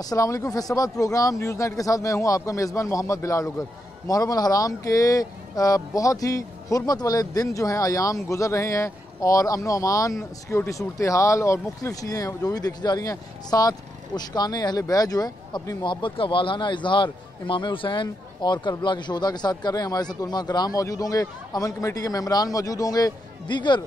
अस्सलाम वालेकुम। Faisalabad programme news night के साथ मैं हूं आपका मेज़बान मोहम्मद बिलाल उगर। मुहर्रम अल हराम के बहुत ही हुर्मत वाले दिन जो हैं अयाम गुजर रहे हैं और अमन व अमान, सिक्योरिटी सूरत हाल और मुख्तलिफ़ चीज़ें जो भी देखी जा रही हैं। साथ उश्कान अहले बैत जो है अपनी मोहब्बत का वालहाना इजहार इमाम हुसैन और करबला के शोहदा के साथ कर रहे हैं। हमारे साथ उलमा कराम मौजूद होंगे, अमन कमेटी के मेम्बरान मौजूद होंगे, दीगर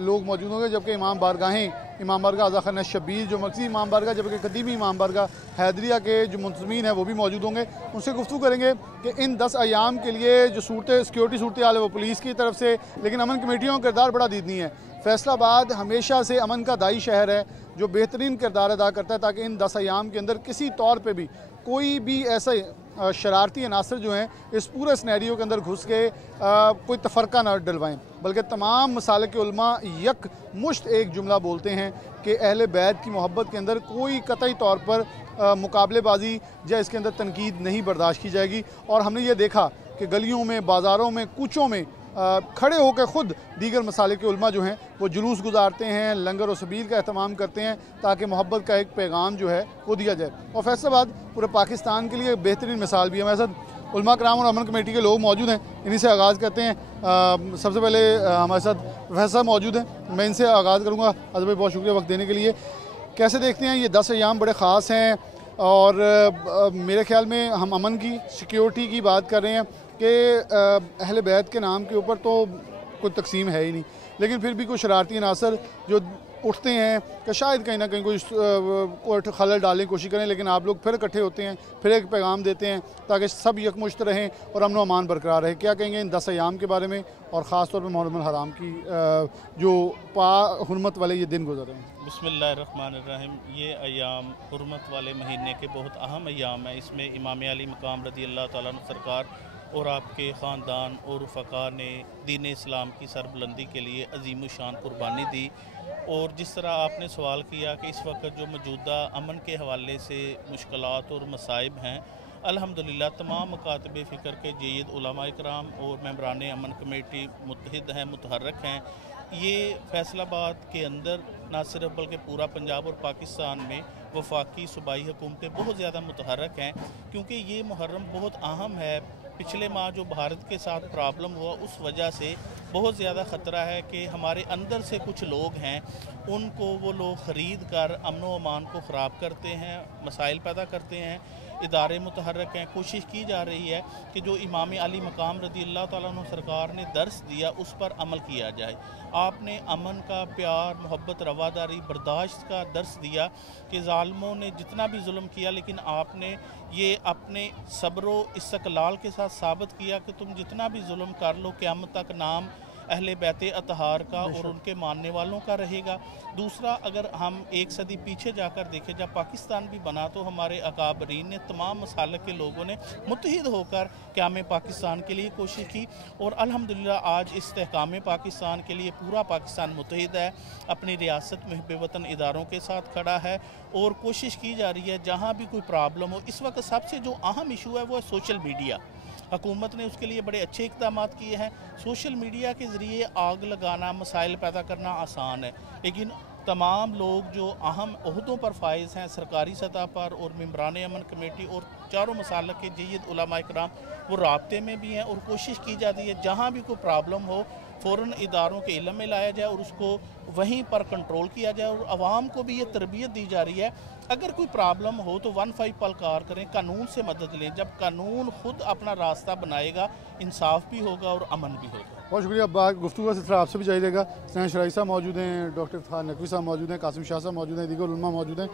लोग मौजूद होंगे, जबकि इमाम बारगाहें इमाम बारगाह आज़ा खान शब्बीर जो मरकज़ी इमाम बारगाह जबकि कदीमी इमाम बारगाह हैदरिया के जो मुंतज़मीन हैं वो भी मौजूद होंगे। उनसे गुफ्तगू करेंगे कि इन 10 अयाम के लिए जो सिक्योरिटी सूरत हाल है वो पुलिस की तरफ से, लेकिन अमन कमेटियों का किरदार बड़ा दीदनी है। फैसलाबाद हमेशा से अमन का दाई शहर है जो बेहतरीन किरदार अदा करता है ताकि इन 10 अयाम के अंदर किसी तौर पर भी कोई भी ऐसा शरारती अनासर जो हैं इस पूरे स्नैरियो के अंदर घुस के कोई तफरका ना डलवाएं, बल्कि तमाम मसाले के उलमा यक मुश्त एक जुमला बोलते हैं कि अहले बैत की मोहब्बत के अंदर कोई कतई तौर पर मुकाबलेबाजी या इसके अंदर तनकीद नहीं बर्दाश्त की जाएगी। और हमने ये देखा कि गलियों में, बाज़ारों में, कूचों में खड़े होकर ख़ुद दीगर मसाले के उलमा जो हैं वो जुलूस गुजारते हैं, लंगर और सबील का एहतमाम करते हैं ताकि मोहब्बत का एक पैगाम जो है वो दिया जाए। और फैसलाबाद पूरे पाकिस्तान के लिए बेहतरीन मिसाल भी है। हमारे साथ उलमा कराम और अमन कमेटी के लोग मौजूद हैं, इन्हीं से आगाज़ करते हैं। सबसे पहले हमारे साथ प्रोफेसर मौजूद हैं, मैं इनसे आगाज़ करूँगा। अजय भाई बहुत शुक्रिया वक्त देने के लिए। कैसे देखते हैं ये 10 अयाम बड़े ख़ास हैं और मेरे ख्याल में हम अमन की, सिक्योरिटी की बात कर रहे हैं कि अहले बैत के नाम के ऊपर तो कोई तकसीम है ही नहीं, लेकिन फिर भी कोई शरारती अनासर जो उठते हैं कि शायद कहीं ना कहीं कोई खलल डालने की कोशिश करें, लेकिन आप लोग फिर इकट्ठे होते हैं, फिर एक पैगाम देते हैं ताकि सब यकमुश्त रहें और अमन व अमान बरकरार रहे। क्या कहेंगे इन 10 अयाम के बारे में और ख़ास तौर पर मुहर्रम अल हराम की जो हुर्मत वाले ये दिन गुजर रहे हैं? बिस्मिल्लाहिर्रहमानिर्रहीम। ये अयाम हुर्मत वाले महीने के बहुत अहम अयाम है। इसमें इमाम अली मकाम रज़ी अल्लाह तआला अन्हु सरकार और आपके ख़ानदान और रफ़क़ा ने दीन इस्लाम की सरबुलंदी के लिए अजीम शान कुर्बानी दी। और जिस तरह आपने सवाल किया कि इस वक्त जो मौजूदा अमन के हवाले से मुश्किलात और मसाइब हैं, अल्हम्दुलिल्लाह तमाम मकातब फ़िक्र के जय्यद उलमा इकराम और मेम्बरान अमन कमेटी मुत्तहिद हैं, मुतहर्रिक हैं। ये फैसलाबाद के अंदर ना सिर्फ बल्कि पूरा पंजाब और पाकिस्तान में वफाकी सूबाई हुकूमतें बहुत ज़्यादा मुतहर्रिक हैं, क्योंकि ये मुहर्रम बहुत अहम है। पिछले माह जो भारत के साथ प्रॉब्लम हुआ उस वजह से बहुत ज़्यादा ख़तरा है कि हमारे अंदर से कुछ लोग हैं उनको वो लोग ख़रीद कर अमन व अमान को ख़राब करते हैं, मसाइल पैदा करते हैं। इदारे मुतहर्रिक हैं, कोशिश की जा रही है कि जो इमाम अली मकाम रज़ी अल्लाह तआला अन्हु सरकार ने दर्स दिया उस पर अमल किया जाए। आपने अमन का, प्यार, मोहब्बत, रवादारी, बर्दाश्त का दर्स दिया कि ज़ालिमों ने जितना भी जुल्म किया, लेकिन आपने ये अपने सब्र व इस्तक़लाल के साथ साबित किया कि तुम जितना भी जुल्म कर लो क़यामत तक नाम अहले बैत अतहार का और उनके मानने वालों का रहेगा। दूसरा, अगर हम एक सदी पीछे जाकर देखें, जब पाकिस्तान भी बना तो हमारे अकाबरीन ने, तमाम मसालक के लोगों ने मुत्तहिद होकर क़याम पाकिस्तान के लिए कोशिश की और अल्हम्दुलिल्लाह आज इस्तेहकाम पाकिस्तान के लिए पूरा पाकिस्तान मुत्तहिद है, अपनी रियासत मुहिब वतन इदारों के साथ खड़ा है और कोशिश की जा रही है जहाँ भी कोई प्रॉब्लम हो। इस वक्त सबसे जो अहम इशू है वो है सोशल मीडिया। हुकूमत ने उसके लिए बड़े अच्छे इक़दाम किए हैं। सोशल मीडिया के ज़रिए आग लगाना, मसाइल पैदा करना आसान है, लेकिन तमाम लोग जो अहम ओहदों पर फाइज़ हैं सरकारी सतह पर और मेम्बरान अमन कमेटी और चारों मसालक के जय्यद उलमा इकराम वो राब्ते में भी हैं और कोशिश की जाती है जहाँ भी कोई प्रॉब्लम हो फ़ौरन इदारों के इल्म में लाया जाए और उसको वहीं पर कंट्रोल किया जाए। और आवाम को भी ये तरबियत दी जा रही है अगर कोई प्रॉब्लम हो तो 15 पलकार करें, कानून से मदद लें। जब कानून खुद अपना रास्ता बनाएगा इंसाफ भी होगा और अमन भी होगा। बहुत शुक्रिया। बात गुफ्तगू का सिलसिला आपसे भी जारी रहेगा। स्नेह शराई साहब मौजूद हैं, डॉक्टर इफ्तिखार नकवी साहब मौजूद हैं, कासिम शाह साहब मौजूद हैं, दीगर उलमा मौजूद हैं।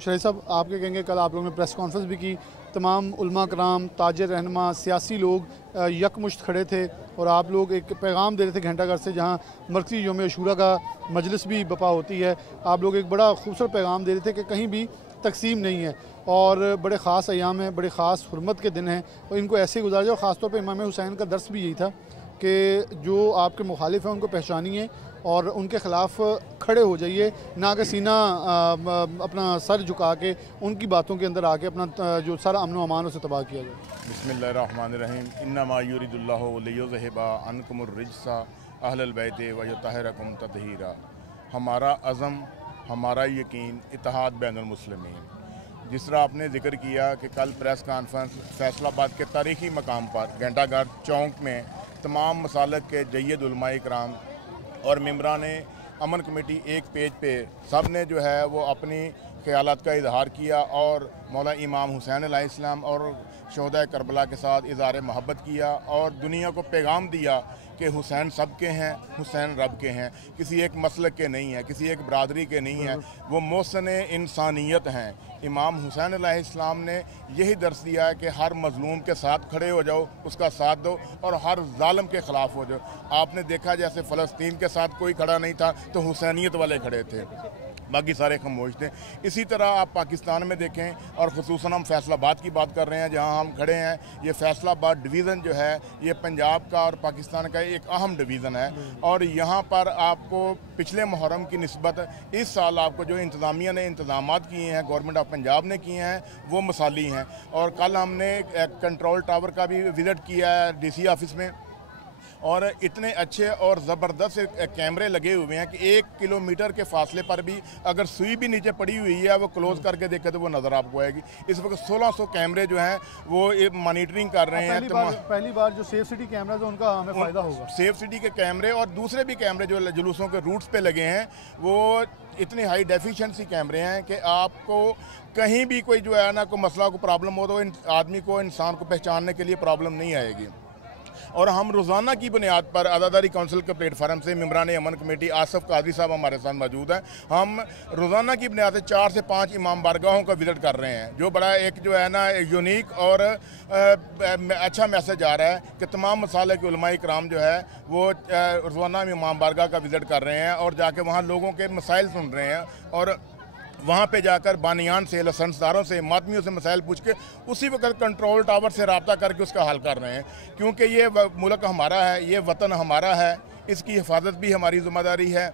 शराई साहब, आप क्या कहेंगे? कल आप लोगों ने प्रेस कॉन्फ्रेंस भी की, तमाम उलमा कराम, ताजिर रहनुमा, सियासी लोग यकमुश्त खड़े थे और आप लोग एक पैगाम दे रहे थे घंटा घर से, जहाँ मरकज़ी यौम अशूरा का मजलिस भी बपा होती है। आप लोग एक बड़ा खूबसूरत पैगाम दे रहे थे कि कहीं भी तकसीम नहीं है और बड़े ख़ास अयाम हैं, बड़े ख़ास हुर्मत के दिन हैं और इनको ऐसे ही गुजारा जाए। ख़ासतौर पर इमाम हुसैन का दर्स भी यही था कि जो आपके मुखालिफ हैं उनको पहचानिए और उनके ख़िलाफ़ खड़े हो जाइए, ना कि सीना अपना सर झुका के उनकी बातों के अंदर आके अपना जो सारा अमन व अमान उसे तबाह किया जाए। बिस्मिल्लाहिर्रहमानिर्रहीम। इन्नमा युरिदुल्लाहु लियुज़हिबा अन्कुमुर रिज्सा अहलल बैत व युतहिरकुम तत्हीरा। हमारा अज़म, हमारा यकीन, इत्तेहाद बैनुल मुस्लिमीन। जिस तरह आपने जिक्र किया कि कल प्रेस कॉन्फ्रेंस फैसलाबाद के तारीखी मकाम पर घंटाघर चौक में तमाम मसालक के जय्यद उलमाए कराम और मेंबरान अमन कमेटी एक पेज पे सब ने जो है वो अपनी ख्यालात का इजहार किया और मौला इमाम हुसैन अलैहिस्सलाम और शहदा करबला के साथ इज़हार मोहब्बत किया और दुनिया को पैगाम दिया कि हुसैन सब के हैं, हुसैन रब के हैं, किसी एक मसलक के नहीं हैं, किसी एक बरादरी के नहीं हैं, वो मोहसन इंसानियत हैं। इमाम हुसैन अलैहिस्सलाम ने यही दर्स दिया है कि हर मजलूम के साथ खड़े हो जाओ, उसका साथ दो और हर जालिम के ख़िलाफ़ हो जाओ। आपने देखा जैसे फ़लस्तीन के साथ कोई खड़ा नहीं था तो हुसैनियत वाले खड़े थे, बाकी सारे खामोश थे। इसी तरह आप पाकिस्तान में देखें और ख़ुसूसन हम फैसलाबाद की बात कर रहे हैं जहां हम खड़े हैं। ये फैसलाबाद डिवीज़न जो है ये पंजाब का और पाकिस्तान का एक अहम डिवीज़न है और यहाँ पर आपको पिछले मुहर्रम की निस्बत इस साल आपको जो इंतज़ामिया ने इंतज़ाम किए हैं, गवर्नमेंट ऑफ पंजाब ने किए हैं, वो मिसाली हैं। और कल हमने कंट्रोल टावर का भी विज़िट किया है DC ऑफिस में और इतने अच्छे और ज़बरदस्त कैमरे लगे हुए हैं कि 1 किलोमीटर के फासले पर भी अगर सुई भी नीचे पड़ी हुई है वो क्लोज करके देखे तो वो नज़र आपको आएगी। इस वक्त 1600 कैमरे जो हैं वो मॉनिटरिंग कर रहे हैं। पहली बार जो सेफ सिटी कैमरा है उनका हमें फ़ायदा होगा। सेफ सिटी के कैमरे और दूसरे भी कैमरे जो जुलूसों के रूट्स पे लगे हैं वो इतनी हाई डेफिशिएंसी कैमरे हैं कि आपको कहीं भी कोई जो है ना कोई मसला को प्रॉब्लम हो तो आदमी को, इंसान को पहचानने के लिए प्रॉब्लम नहीं आएगी। और हम रोज़ाना की बुनियाद पर आज़ादारी काउंसिल के प्लेटफार्म से मेंबरान अमन कमेटी आसफ़ कादरी साहब हमारे साथ मौजूद हैं। हम रोज़ाना की बुनियाद से 4 से 5 इमाम बारगाहों का विज़िट कर रहे हैं, जो बड़ा एक जो है ना यूनिक और अच्छा मैसेज आ रहा है कि तमाम मसाले के उलमाए कराम जो है वो रोज़ाना इमाम बारगाह का विज़िट कर रहे हैं और जाके वहाँ लोगों के मसाइल सुन रहे हैं और वहाँ पे जाकर बानियान से, लसंसदारों से, मातमियों से मसाइल पूछ के उसी वक्त कंट्रोल टावर से रब्ता करके उसका हल कर रहे हैं। क्योंकि ये मुल्क हमारा है, ये वतन हमारा है, इसकी हिफाजत भी हमारी ज़िम्मेदारी है।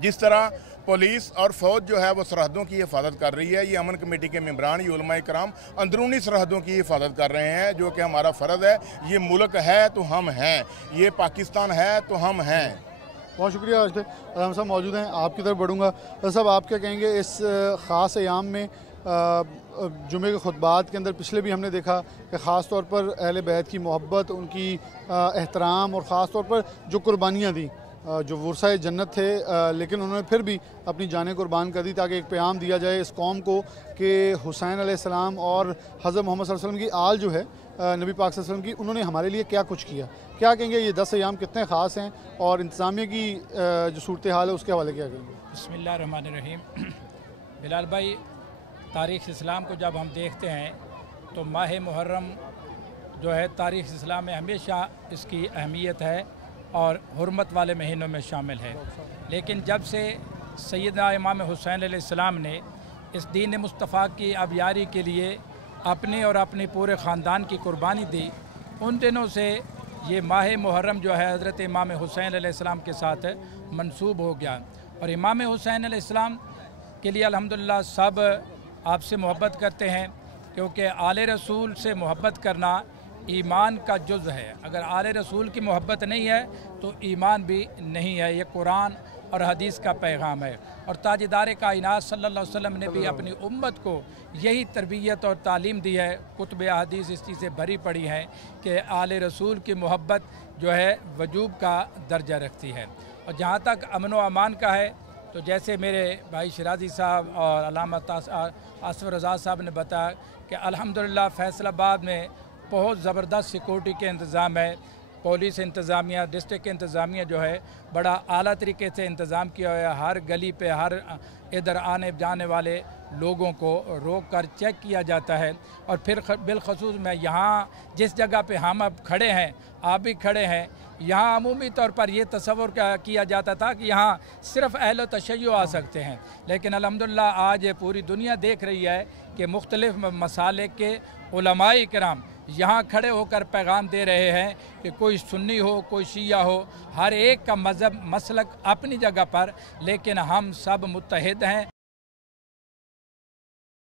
जिस तरह पुलिस और फ़ौज जो है वो सरहदों की हिफाजत कर रही है, ये अमन कमेटी के मेंबरान, ये उलमाए कराम अंदरूनी सरहदों की हिफाजत कर रहे हैं, जो कि हमारा फ़र्ज़ है। ये मुल्क है तो हम हैं, ये पाकिस्तान है तो हम हैं। बहुत शुक्रिया। हम सब मौजूद हैं, आपकी तरफ बढ़ूँगा। साहब, आप क्या कहेंगे इस ख़ास अयाम में? जुमे के खुतबात के अंदर पिछले भी हमने देखा कि ख़ास तौर पर अहले बैत की मोहब्बत, उनकी एहतराम और ख़ास तौर पर जो कुर्बानियाँ दी, जो वर्साए जन्नत थे, लेकिन उन्होंने फिर भी अपनी जानें कुर्बान कर दी ताकि एक पैगाम दिया जाए इस कौम को कि हुसैन अलैहिस्सलाम और हज़रत मोहम्मद सल्लल्लाहु अलैहि वसल्लम की आल जो है नबी पाक सल्लल्लाहु अलैहि वसल्लम की, उन्होंने हमारे लिए क्या कुछ किया। क्या कहेंगे ये 10 अयाम कितने ख़ास हैं और इंतज़ामिया की जो सूरत हाल है उसके हवाले क्या कहेंगे? बिस्मिल्लाहिर्रहमानिर्रहीम। बिलाल भाई, तारीख़ इस्लाम को जब हम देखते हैं तो माह मुहर्रम जो है तारीख़ इस्लाम में हमेशा इसकी अहमियत है और हुर्मत वाले महीनों में शामिल है। लेकिन जब से सैयदना इमाम हुसैन अलैहिस्सलाम ने इस दीन मुस्तफ़ा की अबियारी के लिए अपनी और अपनी पूरे ख़ानदान की कुर्बानी दी, उन दिनों से ये माह मुहर्रम जो है हज़रत इमाम हुसैन अलैहिस्सलाम के साथ मंसूब हो गया। और इमाम हुसैन अलैहिस्सलाम के लिए अल्हम्दुलिल्लाह सब आपसे मोहब्बत करते हैं, क्योंकि आले रसूल से मोहब्बत करना ईमान का जुज़ है। अगर आले रसूल की मोहब्बत नहीं है तो ईमान भी नहीं है। ये कुरान और हदीस का पैगाम है। और ताजदार कायनात सल्लल्लाहु अलैहि वसल्लम ने भी अपनी उम्मत को यही तरबियत और तालीम दी है। कुतुब हदीस इस चीज़ से भरी पड़ी हैं कि आले रसूल की मोहब्बत जो है वजूब का दर्जा रखती है। और जहाँ तक अमन व अमान का है तो जैसे मेरे भाई शिराजी साहब और अल्लामा आसिफ रज़ा साहब ने बताया कि अल्हम्दुलिल्लाह फैसलाबाद में बहुत ज़बरदस्त सिक्योरिटी के इंतज़ाम है। पुलिस इंतज़ामिया, डिस्ट्रिक्ट इंतज़ामिया जो है बड़ा आला तरीके से इंतज़ाम किया हुआ है। हर गली पे, हर इधर आने जाने वाले लोगों को रोक कर चेक किया जाता है। और फिर बिलखसूस में यहाँ जिस जगह पे हम अब खड़े हैं, आप भी खड़े हैं, यहाँ अमूमी तौर पर यह तसव्वुर किया जाता था कि यहाँ सिर्फ़ अहल तशय्यो आ सकते हैं। लेकिन अल्हम्दुलिल्लाह आज पूरी दुनिया देख रही है कि मुख्तलिफ़ मसालिक के उलमाए किराम यहाँ खड़े होकर पैगाम दे रहे हैं कि कोई सुन्नी हो, कोई शिया हो, हर एक का मज़हब मसलक अपनी जगह पर, लेकिन हम सब मुत्तहिद हैं,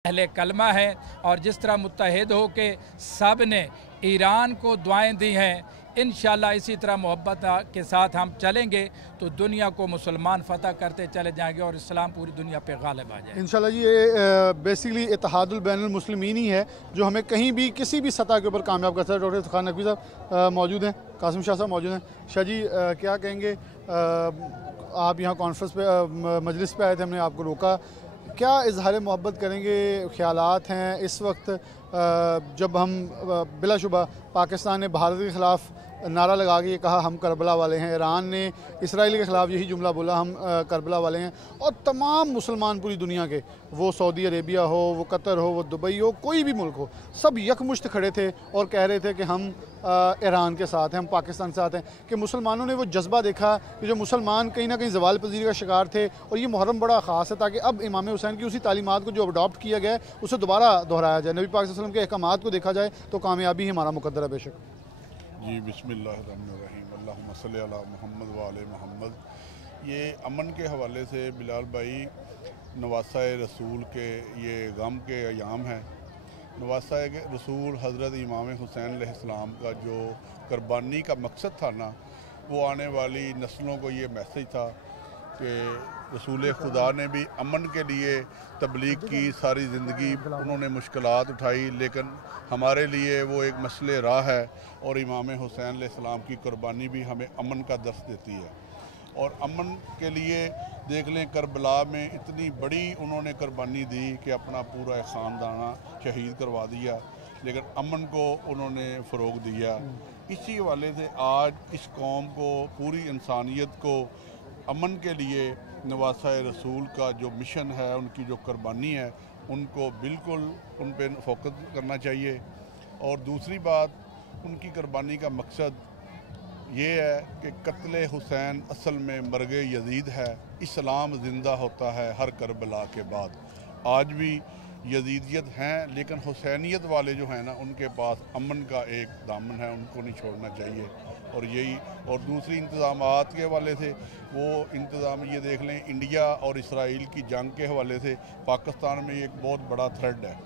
अहले कलमा है। और जिस तरह मुत्तहिद हो के सब ने ईरान को दुआएं दी हैं इंशाअल्लाह इसी तरह मोहब्बत के साथ हम चलेंगे तो दुनिया को मुसलमान फतह करते चले जाएंगे और इस्लाम पूरी दुनिया पे गालिब आ जाएगा इंशाल्लाह जी। ये बेसिकली इत्तेहादुल बैनुल मुस्लिमीन ही है जो हमें कहीं भी किसी भी सतह के ऊपर कामयाब करता है। डॉक्टर इफ्तिखार नकवी साहब मौजूद हैं, कासिम शाह साहब मौजूद हैं। शाह जी क्या कहेंगे, आप यहाँ कॉन्फ्रेंस पे मजलिस पे आए थे, हमने आपको रोका, क्या इजहार मोहब्बत करेंगे, ख्यालात हैं इस वक्त जब हम बिलाशुबा पाकिस्तान ने भारत के ख़िलाफ़ नारा लगा के ये कहा हम करबला वाले हैं, ईरान ने इसराइल के ख़िलाफ़ यही जुमला बोला हम करबला वाले हैं, और तमाम मुसलमान पूरी दुनिया के, वो सऊदी अरेबिया हो, वो कतर हो, वो दुबई हो, कोई भी मुल्क हो, सब यकमुश्त खड़े थे और कह रहे थे कि हम ईरान के साथ हैं, हम पाकिस्तान के साथ हैं। कि मुसलमानों ने वो जज्बा देखा कि जो मुसलमान कहीं ना कहीं ज़वाल पजीरी का शिकार थे, और ये मुहर्रम बड़ा ख़ास है ताकि अब इमाम हुसैन की उसी तालीमात को जो अडॉप्ट किया गया है उसे दोबारा दोहराया जाए, नबी पाक सल्लल्लाहु अलैहि वसल्लम के अहकामात को देखा जाए, तो कामयाबी ही हमारा मुकद्दर है बेशक। जी बिस्मिल्लाहिर्रहमानिर्रहीम, अल्लाहुम्मा सल्ली अला मुहम्मद व आले मुहम्मद। ये अमन के हवाले से बिलाल भाई नवासा रसूल के ये गम के अयाम हैं। नवासा रसूल हज़रत इमाम हुसैन अलैहिस्सलाम का जो कुर्बानी का मकसद था ना, वो आने वाली नस्लों को ये मैसेज था कि रसूल खुदा ने भी अमन के लिए तबलीग की, सारी ज़िंदगी उन्होंने मुश्किलात उठाई, लेकिन हमारे लिए वो एक मसले राह है, और इमाम हुसैन अलैहिस्सलाम की कुर्बानी भी हमें अमन का दर्स देती है। और अमन के लिए देख लें, करबला में इतनी बड़ी उन्होंने कुर्बानी दी कि अपना पूरा ख़ानदाना शहीद करवा दिया, लेकिन अमन को उन्होंने फ़रोग दिया। इसी हवाले से आज इस कौम को, पूरी इंसानियत को अमन के लिए नवासा रसूल का जो मिशन है, उनकी जो कुर्बानी है, उनको बिल्कुल उन पर फोकस करना चाहिए। और दूसरी बात, उनकी कुर्बानी का मकसद ये है कि कत्ल हुसैन असल में मर्ग यजीद है, इस्लाम ज़िंदा होता है हर करबला के बाद। आज भी यजीदियत हैं, लेकिन हुसैनियत वाले जो हैं ना, उनके पास अमन का एक दामन है, उनको नहीं छोड़ना चाहिए। और यही, और दूसरी इंतज़ामात के हवाले से वो इंतज़ाम ये देख लें, इंडिया और इसराइल की जंग के हवाले से पाकिस्तान में एक बहुत बड़ा थ्रेड है,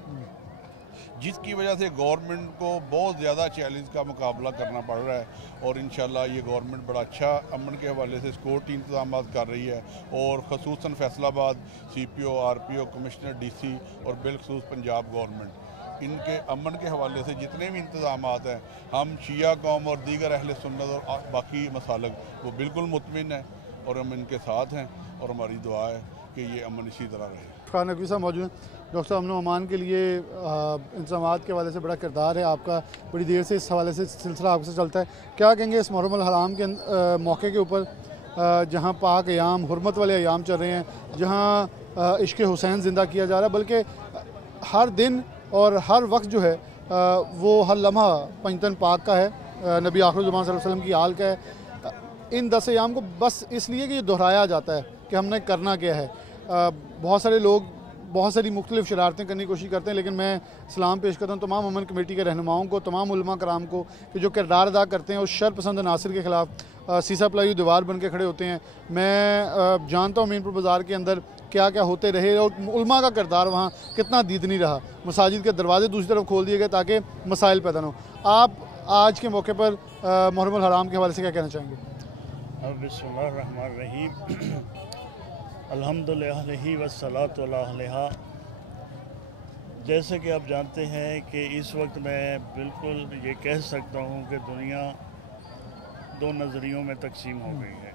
जिसकी वजह से गवर्नमेंट को बहुत ज़्यादा चैलेंज का मुकाबला करना पड़ रहा है। और इंशाल्लाह ये गवर्नमेंट बड़ा अच्छा अमन के हवाले से सिक्योरिटी इंतजाम कर रही है, और खसूसन Faisalabad CPO, RPO, commissioner DC और बिलखसूस पंजाब गवर्नमेंट, इनके अमन के हवाले से जितने भी इंतजाम हैं, हम शिया कौम और दीगर अहले सुन्नत और बाकी मसालक वो बिल्कुल मुतमिन है, और हम इनके साथ हैं, और हमारी दुआ है कि ये अमन इसी तरह रहे। इफ्तिखार नकवी साहब मौजूद हैं। डॉक्टर साहब, अमन अमान के लिए इंतज़ामात के हवाले से बड़ा किरदार है आपका, बड़ी देर से इस हवाले से सिलसिला आपसे चलता है, क्या कहेंगे इस मुहर्रम हराम के मौके के ऊपर, जहाँ पाक अयाम, हुर्मत वाले अयाम चल रहे हैं, जहाँ इश्क़ हुसैन ज़िंदा किया जा रहा है, बल्कि हर दिन और हर वक्त जो है वो हर लम्हा पंजतन पाक का है, नबी आखिर ज़ुबान सल्लल्लाहु अलैहि वसल्लम की आल का है। इन 10 अयाम को बस इसलिए कि ये दोहराया जाता है कि हमने करना क्या है। बहुत सारे लोग बहुत सारी मुख्तलिफ शरारतें करने की कोशिश करते हैं, लेकिन मैं सलाम पेश करता हूँ तमाम अमन कमेटी के रहनुमाओं को, तमाम उलमा कराम को, कि जो किरदार अदा करते हैं उस शर पसंद नासिर के ख़िलाफ़ सीसा पलाई दीवार बन के खड़े होते हैं। मैं जानता हूँ मीनपुर बाज़ार के अंदर क्या क्या होते रहे, और उलमा का किरदार वहाँ कितना दीदनी रहा। मसाजिद के दरवाजे दूसरी तरफ खोल दिए गए ताकि मसाइल पैदा न हो। आप आज के मौके पर मुहर्रम हराम के हवाले से क्या कहना चाहेंगे? बिस्मिल्लाहिर्रहमानिर्रहीम, अल्हम्दुलिल्लाह वस्सलातु अलैहा। जैसे कि आप जानते हैं कि इस वक्त मैं बिल्कुल ये कह सकता हूँ कि दुनिया दो नज़रियों में तकसीम हो गई है।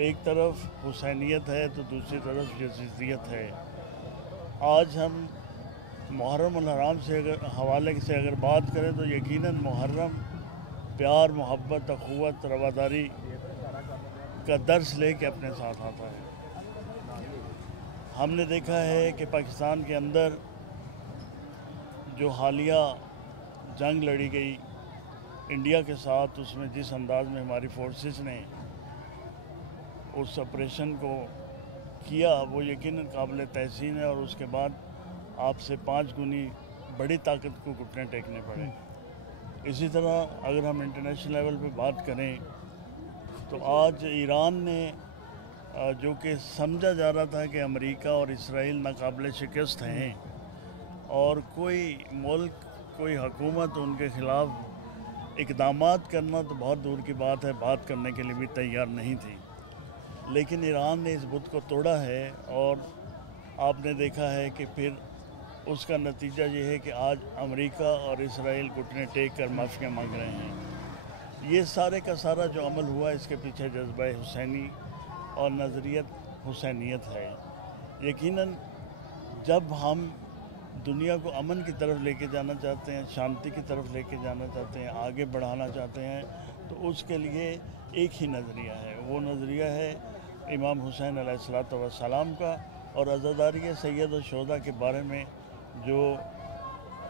एक तरफ हुसैनियत है तो दूसरी तरफ यज़ीदियत है। आज हम मुहर्रम हराम से अगर हवाले से अगर बात करें तो यकीनन मुहर्रम प्यार, मोहब्बत, अखुवत, रवादारी का दर्स लेके अपने साथ आता है। हमने देखा है कि पाकिस्तान के अंदर जो हालिया जंग लड़ी गई इंडिया के साथ, उसमें जिस अंदाज में हमारी फोर्सेस ने उस ऑपरेशन को किया वो यकीनन काबिल तहसीन है, और उसके बाद आपसे 5 गुनी बड़ी ताकत को घुटने टेकने पड़े। इसी तरह अगर हम इंटरनेशनल लेवल पे बात करें तो आज ईरान ने जो कि समझा जा रहा था कि अमेरिका और इसराइल नाकाबिल शिकस्त हैं और कोई मुल्क, कोई हुकूमत उनके ख़िलाफ़ इक़दामात करना तो बहुत दूर की बात है, बात करने के लिए भी तैयार नहीं थी। लेकिन ईरान ने इस बुत को तोड़ा है और आपने देखा है कि फिर उसका नतीजा ये है कि आज अमेरिका और इसराइल घुटने टेक कर माफ़ियाँ मांग रहे हैं। ये सारे का सारा जो अमल हुआ इसके पीछे जज्बा हुसैनी और नज़रियत हुसैनियत है। यकीनन जब हम दुनिया को अमन की तरफ लेके जाना चाहते हैं, शांति की तरफ लेके जाना चाहते हैं, आगे बढ़ाना चाहते हैं, तो उसके लिए एक ही नज़रिया है। वो नज़रिया है इमाम हुसैन अलैहिस्सलाम का और अज़ादारी सैयद और शोदा के बारे में जो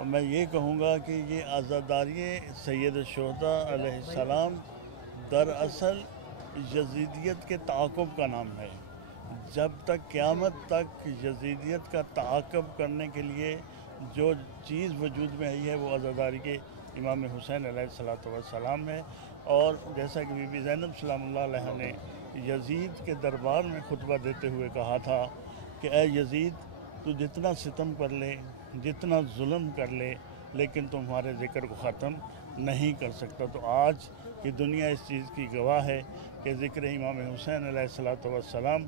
मैं ये कहूँगा कि ये आज़ादारी सैयद शोदा अलैहिस्सलाम दरअसल यजीदियत के ताक़ुब का नाम है। जब तक क़यामत तक यजीदियत का ताक़ुब करने के लिए जो चीज़ वजूद में आई है वो आज़ादारी के इमाम हुसैन अलैहिस्सलाम है। और जैसा कि बीबी ज़ैनब सलामुल्लाह अलैहा ने यजीद के दरबार में खुतबा देते हुए कहा था कि ए यजीद, तू जितना सितम कर ले, जितना जुल्म कर ले, लेकिन तुम्हारे ज़िक्र को ख़त्म नहीं कर सकता। तो आज की दुनिया इस चीज़ की गवाह है कि ज़िक्र इमाम हुसैन अलैहिस्सलाम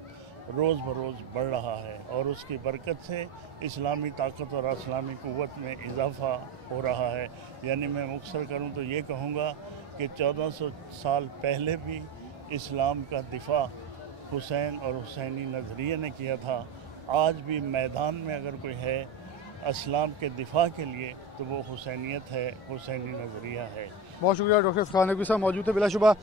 रोज़ बरोज़ बढ़ रहा है और उसकी बरकत से इस्लामी ताकत और इस्लामी क़ुव्वत में इजाफ़ा हो रहा है। यानी मैं मुख्तसर करूँ तो ये कहूँगा कि 1400 साल पहले भी इस्लाम का दिफा हुसैन और हुसैनी नज़रिए ने किया था। आज भी मैदान में अगर कोई है इस्लाम के दिफा के लिए तो वो हुसैनियत है, हुसैनी नज़रिया है। बहुत शुक्रिया डॉक्टर इफ्तिखार नकवी साहब मौजूद है। बिलाशुबा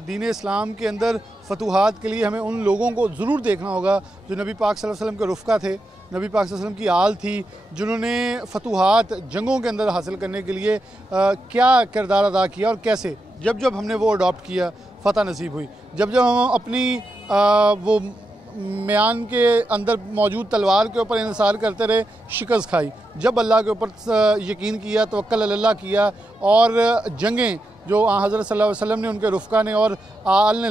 दीन इस्लाम के अंदर फतूहात के लिए हमें उन लोगों को ज़रूर देखना होगा जो नबी पाक सल्लल्लाहु अलैहि वसल्लम के रुफ़का थे, नबी पाक सल्लल्लाहु अलैहि वसल्लम की आल थी, जिन्होंने फतूहात जंगों के अंदर हासिल करने के लिए क्या किरदार अदा किया और कैसे जब जब हमने वो अडॉप्ट किया फ़तह नसीब हुई। जब जब हम अपनी वो म्यान के अंदर मौजूद तलवार के ऊपर इंसार करते रहे, शिकस्त खाई। जब अल्लाह के ऊपर यकीन किया, तवक्कल अल्लाह किया और जंगें जो हज़रत सल्लल्लाहु अलैहि वसल्लम ने, उनके रुफ़का ने और आल ने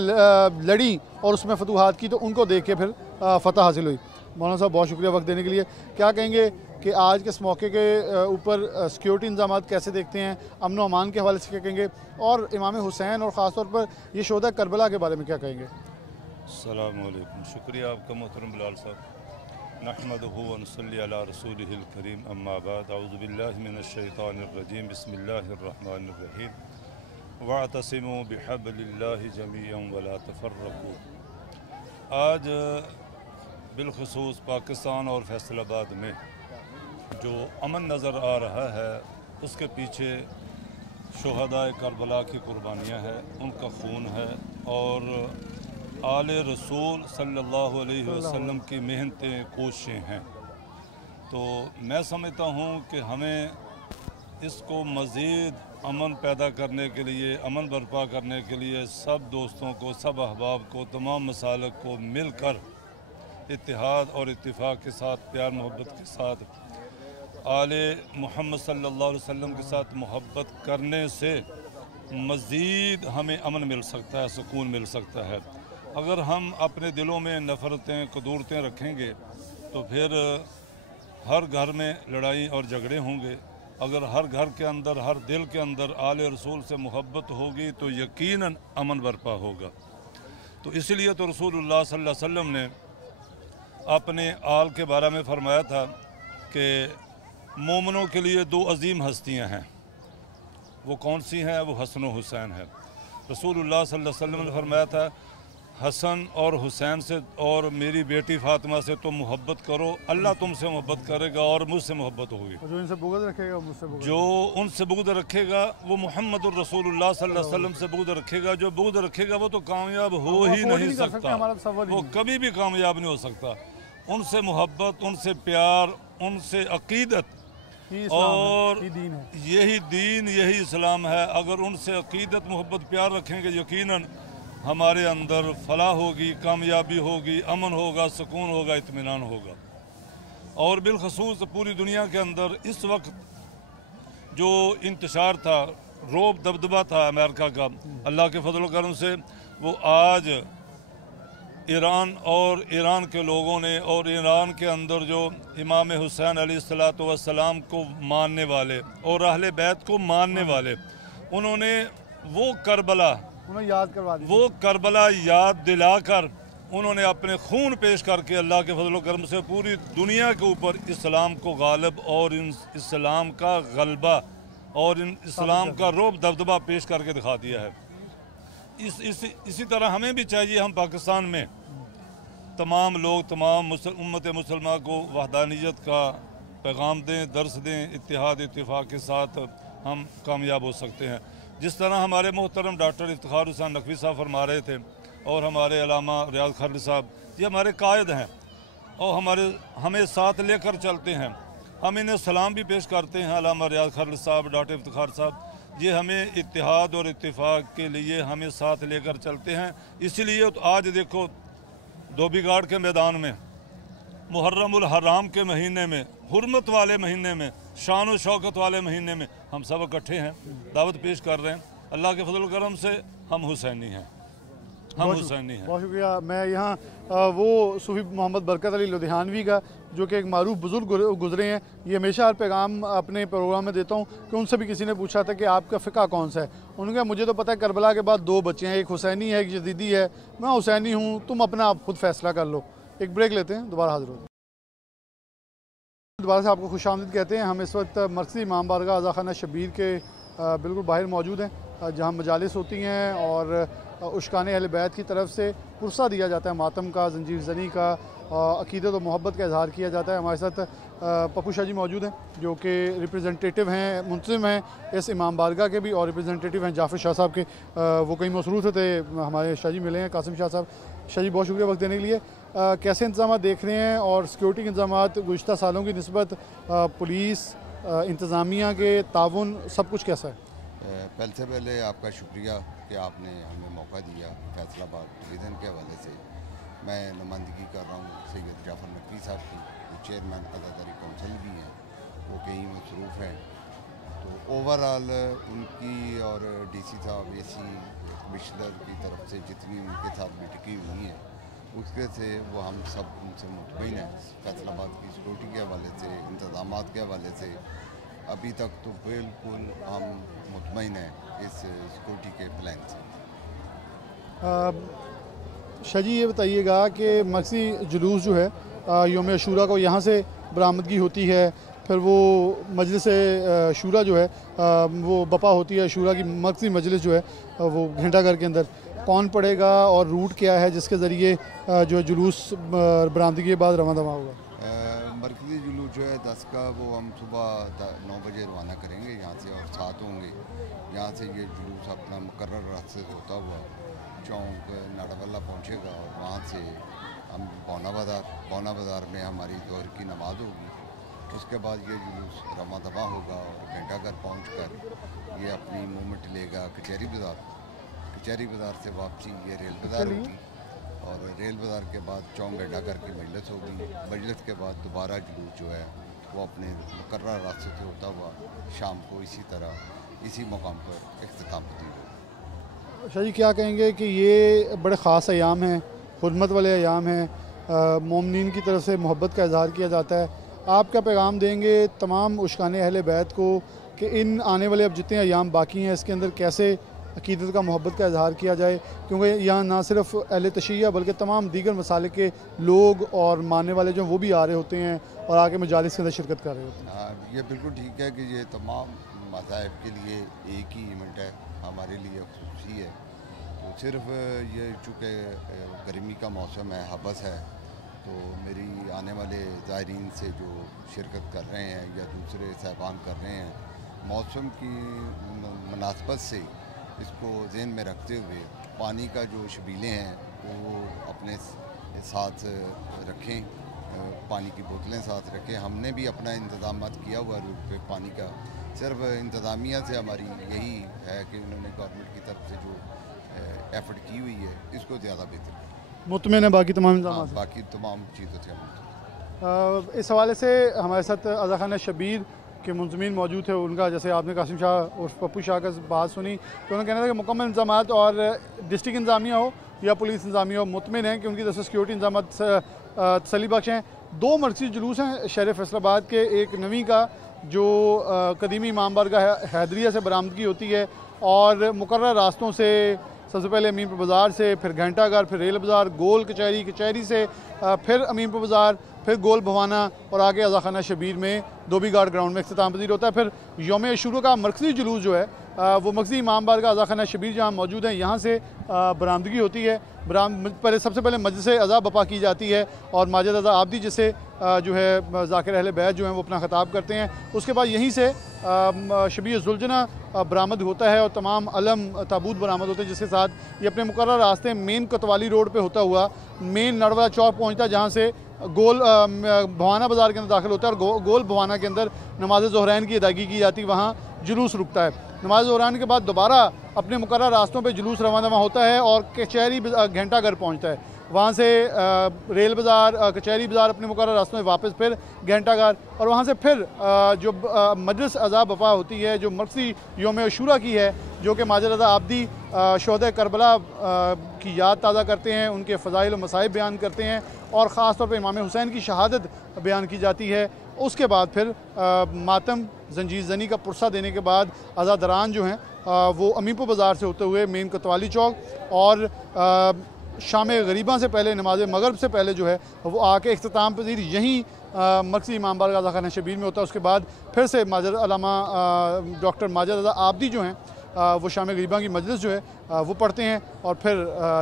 लड़ी और उसमें फतूहात की, तो उनको देख के फिर फ़तह हासिल हुई। मौलाना साहब बहुत शुक्रिया वक्त देने के लिए। क्या कहेंगे कि आज के इस मौके के ऊपर सिक्योरिटी इंतजाम कैसे देखते हैं, अमन व अमान के हवाले से क्या कहेंगे, और इमाम हुसैन और ख़ास तौर पर ये शोहदा करबला के बारे में क्या कहेंगे? अस्सलामु अलैकुम। शुक्रिया आपका मोहतरम बिलाल साहब। नहमदुहु व नसल्ली अला रसूलिहिल करीम, अम्मा बाद, औज़ु बिल्लाहि मिनश शैतानिर रजीम, बिस्मिल्लाहिर रहमानिर रहीम, वअतसिमू बिहब्लिल्लाहि जमीअन व ला तफर्रकू। आज बिलखुसूस पाकिस्तान और फैसलाबाद में जो अमन नज़र आ रहा है उसके पीछे शुहदाए करबला की कुर्बानियाँ हैं, उनका खून है और आले रसूल सल्लल्लाहु अलैहि वसल्लम की मेहनतें, कोशिशें हैं। तो मैं समझता हूँ कि हमें इसको मज़ीद अमन पैदा करने के लिए, अमन बर्पा करने के लिए सब दोस्तों को, सब अहबाब को, तमाम मसालक को मिलकर इत्तिहाद और इत्तिफाक के साथ, प्यार मोहब्बत के साथ, आले मोहम्मद सल्लल्लाहु अलैहि वसल्लम के साथ मोहब्बत करने से मज़ीद हमें अमन मिल सकता है, सुकून मिल सकता है। अगर हम अपने दिलों में नफ़रतें, कदूरतें रखेंगे तो फिर हर घर में लड़ाई और झगड़े होंगे। अगर हर घर के अंदर, हर दिल के अंदर आले रसूल से मोहब्बत होगी तो यकीनन अमन बर्पा होगा। तो इसलिए तो रसूलुल्लाह सल्लल्लाहु अलैहि वसल्लम ने अपने आल के बारे में फरमाया था कि मोमिनों के लिए दो अजीम हस्तियां हैं। वो कौन सी हैं? वो हसन और हुसैन है। रसूलुल्लाह सल्लल्लाहु अलैहि वसल्लम ने फरमाया था, हसन और हुसैन से और मेरी बेटी फातिमा से तुम मोहब्बत करो, अल्लाह तुमसे मोहब्बत करेगा और मुझसे मोहब्बत होगी। जो इनसे बुग़्ज़ रखेगा मुझसे बुग़्ज़, जो उनसे बुग़्ज़ रखेगा वो मोहम्मद रसूलुल्लाह सल्लल्लाहु अलैहि वसल्लम से बुग़्ज़ रखेगा। जो बुग़्ज़ रखेगा वो तो कामयाब हो ही नहीं सकता, वो कभी भी कामयाब नहीं हो सकता। उनसे मोहब्बत, उनसे प्यार, उनसे अक़ीदत और यही दीन, यही इस्लाम है। अगर उनसे अक़ीदत, मोहब्बत, प्यार रखेंगे यकीनन हमारे अंदर फलाह होगी, कामयाबी होगी, अमन होगा, सुकून होगा, इत्मीनान होगा। और बिलखसूस पूरी दुनिया के अंदर इस वक्त जो इंतशार था, रोब दबदबा था अमेरिका का, अल्लाह के फजल करम से वो आज ईरान और ईरान के लोगों ने और ईरान के अंदर जो इमाम हुसैन अलैहिस्सलातु वस्सलाम को मानने वाले और अहले बैत को मानने वाले, उन्होंने वो करबला उन्हें याद करवा दी। वो करबला याद दिलाकर उन्होंने अपने खून पेश करके अल्लाह के फजल करम से पूरी दुनिया के ऊपर इस्लाम को गालिब और इन इस्लाम का गलबा और इन इस्लाम का रोब दबदबा पेश करके दिखा दिया है। इसी तरह हमें भी चाहिए, हम पाकिस्तान में तमाम लोग, तमाम उम्मत मुसलमान को वहदानियत का पैगाम दें, दर्स दें, इत्तेहाद इत्तेफाक के साथ हम कामयाब हो सकते हैं। जिस तरह हमारे मोहतरम डॉक्टर इफ्तिखार हुसैन नकवी साहब फरमा रहे थे और हमारे अलामा रियाज खरल साहब, ये हमारे कायद हैं और हमें साथ लेकर चलते हैं। हम इन्हें सलाम भी पेश करते हैं, अलामा रियाज खरल साहब, डॉक्टर इफ्तिखार साहब, ये हमें इत्तेहाद और इत्तेफाक के लिए हमें साथ लेकर चलते हैं। इसीलिए तो आज देखो धोबीघाट के मैदान में मुहर्रमुल हराम के महीने में, हुर्मत वाले महीने में, शान व शौकत वाले महीने में हम सब इकट्ठे हैं, दावत पेश कर रहे हैं। अल्लाह के फजल करम से हम हुसैनी हैं, हम हुसैनी हैं। बहुत शुक्रिया। मैं यहाँ वो सूफी मोहम्मद बरकत अली लुधियानवी का, जो कि एक मारूफ बुजुर्ग गुजरे हैं, ये हमेशा हर पैगाम अपने प्रोग्राम में देता हूँ कि उनसे भी किसी ने पूछा था कि आपका फ़िक़ा कौन सा है। उन्होंने कहा मुझे तो पता है करबला के बाद 2 बच्चे हैं, एक हुसैनी है, एक यजीदी है, मैं हुसैनी हूँ, तुम अपना आप खुद फैसला कर लो। एक ब्रेक लेते हैं, दोबारा हाजिर होते हैं। दोबारा से आपको खुशामदीद कहते हैं। हम इस वक्त मरकज़ी इमाम बारगाह आज़ा खाना शबीर के बिल्कुल बाहर मौजूद हैं, जहाँ मजालिस होती हैं और उश्कान अहल बैत की तरफ से पुरसा दिया जाता है, मातम का, जंजीर ज़नी का, अक़ीदत और मोहब्बत का इजहार किया जाता है। हमारे साथ पप्पू शाह जी मौजूद हैं, जो कि रिप्रेजेंटेटिव हैं, मुंतज़िम हैं इस इमाम बारगाह के भी, और रिप्रेजेंटेटिव हैं जाफ़र शाह साहब के। वो कहीं मसरूफ़ थे, हमारे शाह जी मिले हैं, कासिम शाह साहब। शाह जी बहुत शुक्रिया वक्त देने के लिए। कैसे इंतज़ाम देख रहे हैं और सिक्योरिटी के इंतज़ाम गुज़श्ता सालों की निस्बत, पुलिस इंतज़ामिया के ताउन, सब कुछ कैसा है? पहले से पहले आपका शुक्रिया कि आपने हमें मौका दिया फैसलाबाद डिवीज़न के हवाले से। मैं नुमाइंदगी कर रहा हूँ सैयद जाफ़र नकवी साहब की, जो चेयरमैन अदादारी काउंसिल भी हैं, वो कहीं मसरूफ़ हैं। तो ओवरऑल उनकी और DC साहब, AC कमिश्नर की तरफ से जितनी उनके साथ मीटिंग हुई है, उसके से वो हम सब उनसे मुतमईन हैं। फैसलाबाद की सिक्योरिटी के हवाले से, इंतज़ामात के हवाले से अभी तक तो बिल्कुल हम मुतमईन हैं इस सिक्योरिटी के प्लान से। शाह जी ये बताइएगा कि मरकज़ी जुलूस जो है यौम अशूरा को यहाँ से बरामदगी होती है, फिर वो मजलिस शूरा जो है वो बपा होती है, शूरा की मरकज़ी मजलिस जो है वो घंटाघर के अंदर, कौन पड़ेगा और रूट क्या है जिसके ज़रिए जो जुलूस बरामदगी के बाद रवाना दवा होगा? मरकज़ी जुलूस जो है 10 का, वो हम सुबह 9 बजे रवाना करेंगे यहाँ से, और 7 होंगे यहाँ से। ये जुलूस अपना मुकर्रर रास्ते से होता हुआ चौंक नाड़ावल्ला पहुँचेगा और वहाँ से हम पौना बाज़ार में हमारी जोहर की नमाज़ होगी। उसके बाद ये जुलूस रवा दवा होगा और घंटाघर पहुँचकर ये अपनी मूवमेंट लेगा कचहरी बाज़ार से वापसी ये रेल बाज़ार होगी, और रेल बाज़ार के बाद चौंक घंटाघर की मजलिस होगी। मजलिस के बाद दोबारा जुलूस जो है वो अपने मुकर्रर रास्ते से होता हुआ शाम को इसी तरह इसी मुकाम पर इख्तिताम पजीर होगा। शाह जी क्या कहेंगे कि ये बड़े ख़ास अयाम हैं, हुर्मत वाले अयाम हैं, मोमिनीन की तरफ से मोहब्बत का इजहार किया जाता है। आप क्या पैगाम देंगे तमाम उश्कान अहले बैत को कि इन आने वाले अब जितने अयाम बाकी हैं इसके अंदर कैसे अक़ीदत का, मोहब्बत का इजहार किया जाए, क्योंकि यहाँ ना सिर्फ अहले तशय्युअ बल्कि तमाम दीगर मसाले के लोग और मानने वाले जो वो भी आ रहे होते हैं और आके मजालिस के अंदर शिरकत कर रहे होते हैं। हाँ, ये बिल्कुल ठीक है कि ये तमाम मज़ाहिब के लिए एक ही इवेंट है, हमारे लिए खुशी है। तो सिर्फ ये चूँकि गर्मी का मौसम है, हबस है, तो मेरी आने वाले ज़ायरीन से जो शिरकत कर रहे हैं या दूसरे साहबान कर रहे हैं, मौसम की मुनासबत से इसको ज़हन में रखते हुए पानी का जो शबीलें हैं वो अपने साथ रखें, पानी की बोतलें साथ रखें। हमने भी अपना इंतज़ाम किया हुआ रूट पे पानी का, सिर्फ इंतज़ामिया से हमारी यही है कि उन्होंने गवर्नमेंट की तरफ से जो एफर्ट की हुई है इसको ज़्यादा बेहतर मुतमईन है बाकी तमाम बाकी तमाम चीज़ों से। इस हवाले से हमारे साथ आज़ा खाना शबीर के मुंतज़मीन मौजूद थे। उनका जैसे आपने कासिम शाह और पप्पू शाह का बात सुनी तो उन्होंने कहना था कि मुकम्मल इंतज़ाम और डिस्ट्रिक्ट इंतज़ामिया हो या पुलिस इंतज़ामिया हो मुतमईन है कि उनकी तरफ से सिक्योरिटी इंतज़ाम तसल्ली बख्श हैं। 2 मरकज़ी जुलूस हैं शहर फैसलाबाद के, एक नवी का जो कदीमी इमाम बारगाह हैदरिया से बरामदगी होती है और मुकर्रर रास्तों से सबसे पहले अमीनपुर बाज़ार से, फिर घंटाघर, फिर रेल बाज़ार, गोल कचहरी, कचहरी से फिर अमीनपुर बाज़ार, फिर गोल भवाना और आगे अज़ाखाना शबीर में धोबी घाट ग्राउंड में इख्तिताम पज़ीर होता है। फिर यौम अशूरा का मरकज़ी जुलूस जो है वो मरकज़ी इमाम बारगाह अज़ाखाना शबीर जहाँ मौजूद है, यहाँ से बरामदगी होती है। सबसे पहले मजलिस अज़ा बपा की जाती है और माजिद रज़ा आबदी जिसे जो है ज़ाकिर अहले बैत जो हैं वो अपना ख़िताब करते हैं। उसके बाद यहीं से शबीह ज़ुलजना बरामद होता है और तमाम अलम ताबूत बरामद होते हैं, जिसके साथ ये अपने मुकर्रर रास्ते मेन कोतवाली रोड पे होता हुआ मेन नरवा चौक पहुंचता है, जहाँ से गोल भवाना बाज़ार के अंदर दाखिल होता है और गोल भवाना के अंदर नमाज ज़ोहरैन की अदायगी की जाती है। वहाँ जुलूस रुकता है। नमाज ज़ोहरैन के बाद दोबारा अपने मुकर्रर रास्तों पे जुलूस रवाना होता है और कचहरी घंटाघर पहुँचता है। वहाँ से रेल बाज़ार, कचहरी बाज़ार अपने मुकर्रर रास्तों में वापस फिर घंटाघर और वहाँ से फिर जो मजलिस अज़ा बपा होती है जो मरकज़ी यौम अशूरा की है, जो कि माजिद रज़ा आबदी शोहदा करबला की याद ताज़ा करते हैं, उनके फ़ज़ाइल और मसाइब बयान करते हैं और ख़ास तौर पर इमाम हुसैन की शहादत बयान की जाती है। उसके बाद फिर मातम जंजीर ज़नी का पुरसा देने के बाद अज़ादरान जो हैं वो अमीनपुर बाज़ार से होते हुए मेन कोतवाली चौक और शाम गरीबा से पहले नमाज मगरब से पहले जो है वो आके इख्तिताम पज़ीर यहीं मरकज़ी इमाम बारगाह अज़ाखाना शबीर में होता है। उसके बाद फिर से माजिद अल्लामा डॉक्टर माजिद रज़ा आबदी जो हैं वो शाम गरीबा की मजलिस जो है वो पढ़ते हैं और फिर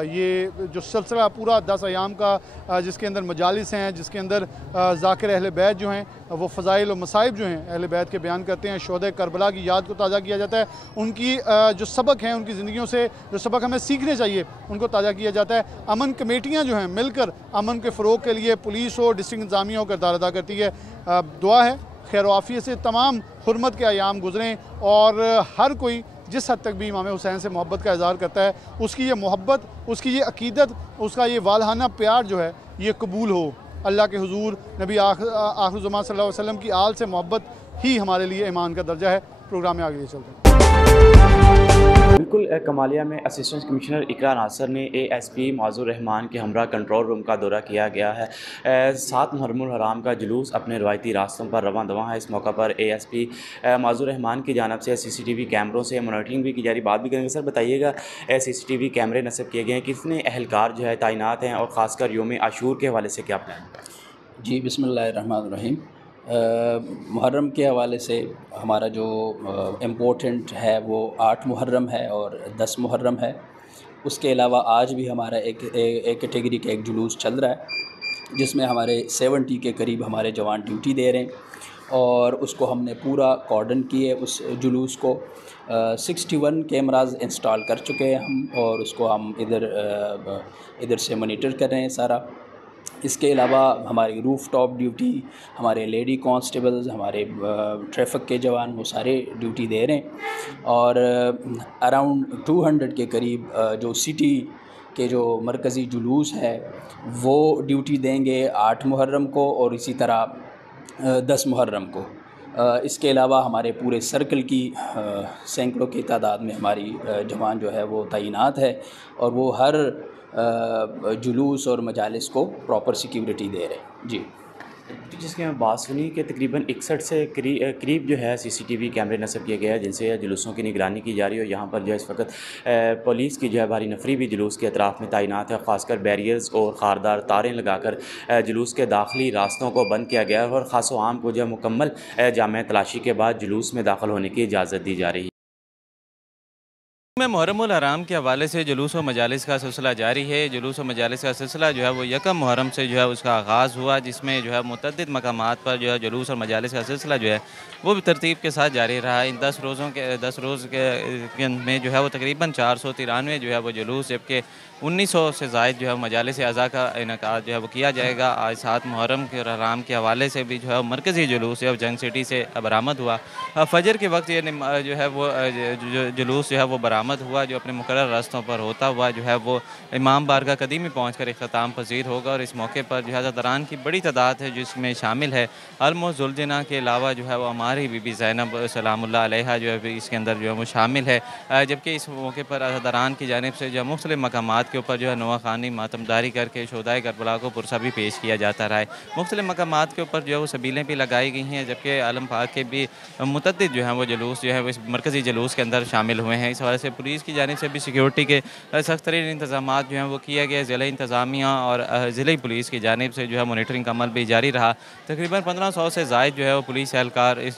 ये जो सिलसिला पूरा 10 अयाम का जिसके अंदर मजालिस हैं, जिसके अंदर ज़ाकिर अहले बैत जो हैं वो फ़ज़ाइल और मसाइब जो हैं अहले बैत के बयान करते हैं। शोहदा करबला की याद को ताज़ा किया जाता है, उनकी जो सबक हैं, उनकी ज़िंदगियों से जो सबक हमें सीखने चाहिए उनको ताज़ा किया जाता है। अमन कमेटियाँ जो हैं मिलकर अमन के फ़रोग़ के लिए पुलिस हो, डिस्ट्रिक्ट इंतज़ामिया हो किरदार अदा करती है। दुआ है खैर आफ़ियत से तमाम हुर्मत के अयाम गुज़रें और हर कोई जिस हद तक भी इमाम हुसैन से मोहब्बत का इज़हार करता है उसकी ये मोहब्बत, उसकी ये अकीदत, उसका ये वालहाना प्यार जो है ये कबूल हो। अल्लाह के हुजूर नबी आखिर ज़मान सल्लल्लाहु अलैहि वसल्लम की आल से मोहब्बत ही हमारे लिए ईमान का दर्जा है। प्रोग्राम में आगे चलते हैं। बिल्कुल कमालिया में असिस्टेंट कमिश्नर इकरा नासर ने ASP मौजूद रहमान के हमरा कंट्रोल रूम का दौरा किया गया है। 7 मुहर्रमुल हराम का जुलूस अपने रवायती रास्तों पर रवां दवा है। इस मौका पर ASP मौजूद रहमान की जानिब से CCTV कैमरों से मॉनिटरिंग भी की जा रही। बात भी करेंगे। सर बताइएगा CCTV कैमरे नस्ब किए गए हैं, कितने अहलकार जो है तैनात हैं और ख़ासकर यौम आशूर के हवाले से क्या प्लान? जी बिस्मिल्लाहिर्रहमानिर्रहीम। मुहर्रम के हवाले से हमारा जो इम्पोर्टेंट है वो 8 मुहर्रम है और 10 मुहर्रम है। उसके अलावा आज भी हमारा एक कैटेगरी का एक जुलूस चल रहा है जिसमें हमारे 70 के करीब हमारे जवान ड्यूटी दे रहे हैं और उसको हमने पूरा कॉर्डन किए। उस जुलूस को 61 कैमराज इंस्टॉल कर चुके हैं हम और उसको हम इधर से मॉनिटर कर रहे हैं सारा। इसके अलावा हमारी रूफ़ टॉप ड्यूटी, हमारे लेडी कांस्टेबल्स, हमारे ट्रैफिक के जवान वो सारे ड्यूटी दे रहे हैं और अराउंड 200 के करीब जो सिटी के जो मरकज़ी जुलूस है वो ड्यूटी देंगे 8 मुहर्रम को और इसी तरह 10 मुहर्रम को। इसके अलावा हमारे पूरे सर्कल की सैकड़ों की तादाद में हमारी जवान जो है वो तैनात है और वो हर जुलूस और मजालिस को प्रॉपर सिक्योरिटी दे रहे हैं। जी जिसकी मैं बात सुनी कि तकरीबन 61 से करीब जो है CCTV कैमरे नस्ब किए गए हैं जिनसे जुलूसों की निगरानी की जा रही है। और यहाँ पर जो है इस वक्त पुलिस की जो है भारी नफरी भी जुलूस के अतराफ़ में तैनात है। ख़ासकर बैरियर्स और खारदार तारें लगाकर जुलूस के दाखिली रास्तों को बंद किया गया है और ख़ास व आम को जो है मुकम्मल जामे तलाशी के बाद जुलूस में दाखिल होने की इजाज़त दी जा रही है। में मुहर्रमुल हराम के हवाले से जुलूस व मजालिस का सिलसिला जारी है। जुलूस व मजालिस का सिलसिला जो है वो 1 मुहर्रम से जो है उसका आगाज़ हुआ, जिसमें जो है मुतअद्दिद मकामात पर जो है जुलूस और मजालिस का सिलसिला जो है वो भी तरतीब के साथ जारी रहा। इन 10 रोज़ के में जो है वो तकरीबन 493 जो है वो जुलूस, जबकि 1900 से ज़ायद जो है मजालिस अज़ा का इनकाद जो है वो किया जाएगा। आज 7 मुहर्रम के हराम के हवाले से भी जो है मरकज़ी जुलूस है जंग सिटी से बरामद हुआ। फजर के वक्त ये जो है वो जुलूस जो है वो बरामद हुआ, जो अपने मुकर्रर रास्तों पर होता हुआ जो है वो इमाम बारगाह कदीमी पहुँचकर इख्तिताम पज़ीर होगा। और इस मौके पर जो है अज़ादरान की बड़ी तादाद है जिसमें शामिल है अल-मुज़ुलजना के अलावा जो है वो हमारी बीबी ज़ैनब सलामुल्लाह अलैहा जो है इसके अंदर जो है वो शामिल है। जबकि इस मौके पर अज़ादरान की जानिब से जो मुख्तलिफ़ मकामात मकामात के ऊपर जो है नोआखानी मातमदारी करके शोदाए करबला को पुरसा भी पेश किया जाता रहा है। मुख्तलिफ मकामात के ऊपर जो है वो सबीलें भी लगाई गई हैं, जबकि आलम पाक के भी मुतअद्दिद जो हैं वो जुलूस जो है वो इस मरकज़ी जुलूस के अंदर शामिल हुए हैं। इस हवाले से पुलिस की जानिब से भी सिक्योरिटी के सख्त तरीन इंतजाम जो हैं वो किए गए। ज़िला इंतज़ामिया और ज़िले पुलिस की जानिब से जो है मॉनिटरिंग का अमल भी जारी रहा। तकरीबन 1500 से ज़ायद जो है वो पुलिस एहलकार इस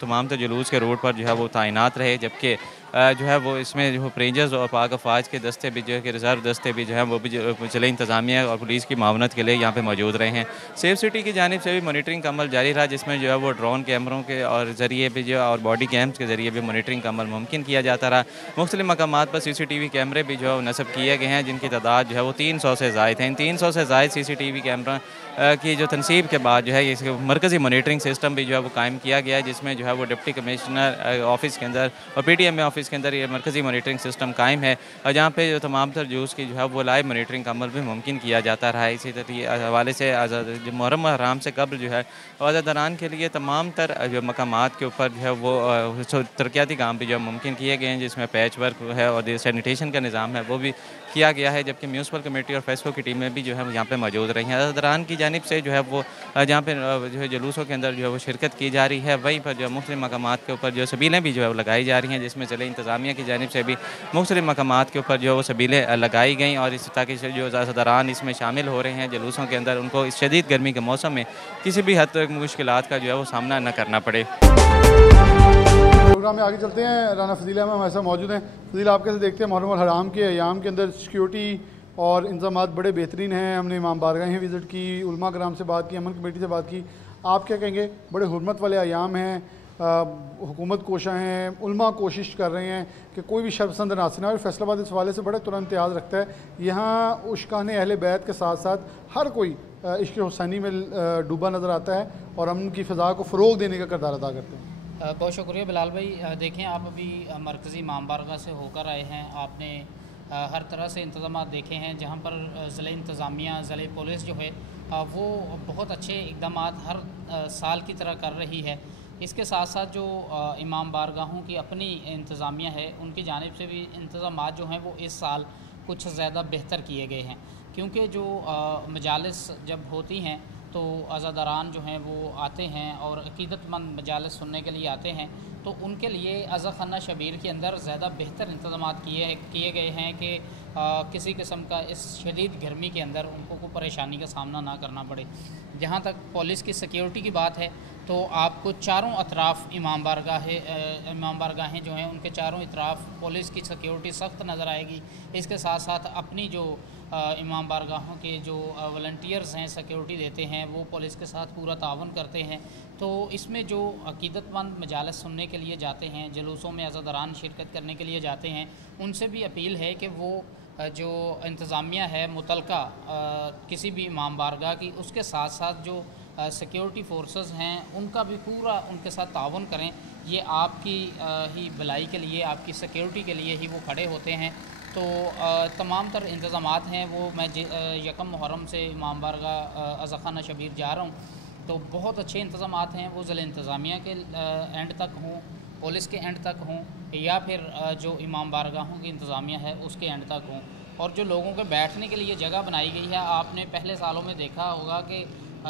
तमाम जुलूस के रोड पर जो है वो तैनात रहे, जबकि जो है वो इसमें जो रेंजर्स और पाक अफवाज के दस्ते भी जो है कि रिज़र्व दस्ते भी जो है वो भी ज़िले इंतज़ामिया और पुलिस की मावनत के लिए यहाँ पे मौजूद रहे हैं। सेफ सिटी की जानिब से भी मॉनिटरिंग का अमल जारी रहा, जिसमें जो है वो ड्रोन कैमरों के और ज़रिए भी जो और बॉडी कैम्स के ज़रिए भी मॉनिटरिंग का अमल मुमकिन किया जाता रहा। मुख्तलिफ मकामात पर CCTV कैमरे भी जो है नस्ब किए गए हैं, जिनकी तादाद जो है वो 300 से ज़ायद हैं। इन 300 से ज़ायद CCTV कैमरा की जो तनसीब के बाद जो है इस मरकज़ी मॉनिटरिंग सिस्टम भी जो है वो कायम किया गया है, जिसमें जो है वो डिप्टी कमिश्नर ऑफिस के अंदर और PTMA ऑफिस के अंदर ये मरकज़ी मॉनिटरिंग सिस्टम कायम है, और जहाँ पे जो तमाम तर जूस की जो है वो लाइव मॉनिटरिंग का अमल भी मुमकिन किया जाता रहा है। इसी तरह हवाले से मुहर्रम हराम से कब्ल जो है अज़ादरान के लिए तमाम तर जो मकामात के ऊपर जो है वो तरक्याती काम भी जो है मुमकिन किए गए हैं, जिसमें पैच वर्क है और सैनिटेशन का निज़ाम है वो भी किया गया है, जबकि म्यूनसिपल कमेटी और फेस्को की टीमें भी जो है यहाँ पे मौजूद रही हैं। अज़ादरान की जानिब से जो है वो जहाँ पे जो है जुलूसों के अंदर जो है वो शिरकत की जा रही है, वहीं पर जो है मुख्तलिफ मकामात के ऊपर जो सबीलें भी जो है वो लगाई जा रही हैं, जिसमें ज़िले इंतज़ामिया की जानिब से भी मुख्तलिफ मकामात के ऊपर जो है वो सबीलें लगाई गई और इस ताकि जो अज़ादरान इसमें शामिल हो रहे हैं जुलूसों के अंदर, उनको इस शदीद गर्मी के मौसम में किसी भी हद तक मुश्किलात का जो है वो सामना न करना पड़े। प्रोग्राम में आगे चलते हैं। राना फजीला में हमारे साथ मौजूद हैं। फजीला, आप कैसे देखते हैं मुहर्रम हराम के अयाम के अंदर सिक्योरिटी और इंतजाम बड़े बेहतरीन हैं। हमने इमाम बारगाहें विज़िट की, उलमा कराम से बात की, अमन कमेटी से बात की। आप क्या कहेंगे? बड़े हुर्मत वाले अयाम हैं, हुकूमत कोशा हैं, उलमा कोशिश कर रहे हैं कि कोई भी शर्पसंद नासिर ना हो। फैसलाबाद इस हवाले से बड़ा तुरंत इम्तियाज़ रखता है। यहाँ उश्कान अहले बैत के साथ साथ हर कोई इश्क हुसैनी में डूबा नज़र आता है और अमन की फ़िज़ा को फ़रोग देने का किरदार अदा करते हैं। बहुत शुक्रिया बिलाल भाई। देखें, आप अभी मरकज़ी इमाम बारगाह से होकर आए हैं, आपने हर तरह से इंतज़ाम देखे हैं, जहाँ पर ज़िले इंतज़ामिया ज़िले पुलिस जो है वो बहुत अच्छे इक़दाम हर साल की तरह कर रही है। इसके साथ साथ जो इमाम बारगाहों की अपनी इंतज़ामिया है, उनकी जानिब से भी इंतज़ाम जो हैं वो इस साल कुछ ज़्यादा बेहतर किए गए हैं, क्योंकि जो मजालिस जब होती हैं तो अज़ादरान जो हैं वो आते हैं और अक़ीदतमंद मजालिस सुनने के लिए आते हैं, तो उनके लिए अज़ा खाना शबीर के अंदर ज़्यादा बेहतर इंतज़ाम किए गए हैं कि किसी किस्म का इस शदीद गर्मी के अंदर उनको कोई परेशानी का सामना ना करना पड़े। जहाँ तक पुलिस की सिक्योरिटी की बात है तो आपको चारों अतराफ़ इमाम बारगाहें जो हैं उनके चारों अतराफ़ पुलिस की सिक्योरिटी सख्त नज़र आएगी। इसके साथ साथ अपनी जो इमाम बारगाहों के जो वॉलंटियर्स हैं सिक्योरिटी देते हैं, वो पुलिस के साथ पूरा तावन करते हैं। तो इसमें जो अक़ीदतमंद मजालिस सुनने के लिए जाते हैं, जुलूसों में अज़ादरान शिरकत करने के लिए जाते हैं, उनसे भी अपील है कि वो जो इंतज़ामिया है मुतलका किसी भी इमाम बारगाह की, उसके साथ साथ जो सिक्योरिटी फोर्सेस हैं उनका भी पूरा उनके साथ तावन करें। ये आपकी ही भलाई के लिए, आपकी सिक्योरिटी के लिए ही वो खड़े होते हैं। तो तमाम तर इंतज़ामात हैं वो मैं यकम मुहर्रम से इमाम बारगाह अज़ा खाना शबीर जा रहा हूँ, तो बहुत अच्छे इंतज़ामात हैं। वो ज़िले इंतज़ामिया के एंड तक हों, पुलिस के एंड तक हों, या फिर जो इमाम बारगाहों की इंतज़ामिया है उसके एंड तक हों। और जो लोगों के बैठने के लिए जगह बनाई गई है, आपने पहले सालों में देखा होगा कि